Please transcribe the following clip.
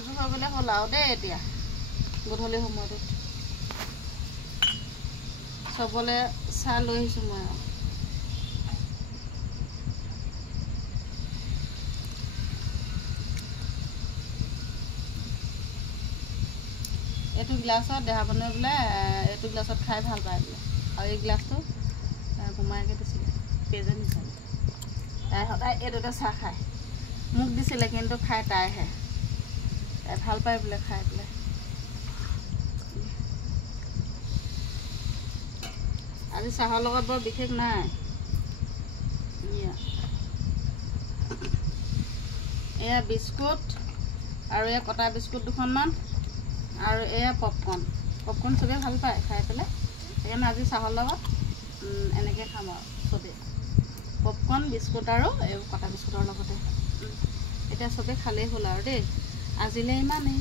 সাজু হৈ গ'লে হ'ল আৰু দেই। এতিয়া গধূলি সময়টোত চবলে চাহ লৈ আহিছোঁ মই আৰু এইটো গ্লাছত দেহা বনাই বোলে এইটো গ্লাছত খাই ভাল পায় বোলে। আৰু এই গ্লাছটো বোমাইকে দিছিলে পেজেণ্ট হিচাপে। তাই সদায় এইটোতে চাহ খায়। মোক দিছিলে কিন্তু খাই তাইহে। তাই ভাল পায় বোলে খাই পেলাই। আজি চাহৰ লগত বৰ বিশেষ নাই। এয়া বিস্কুট আৰু এয়া কটা বিস্কুট দুখনমান আৰু এয়া পপকৰ্ণ। পপকৰ্ণ চবেই ভাল পায় খাই পেলাই। সেইকাৰণে আজি চাহৰ লগত এনেকৈ খাম আৰু চবেই পপকৰ্ণ বিস্কুট আৰু এই কটা বিস্কুটৰ লগতে। এতিয়া চবেই খালেই হ'ল আৰু দেই। আজিলৈ ইমানেই।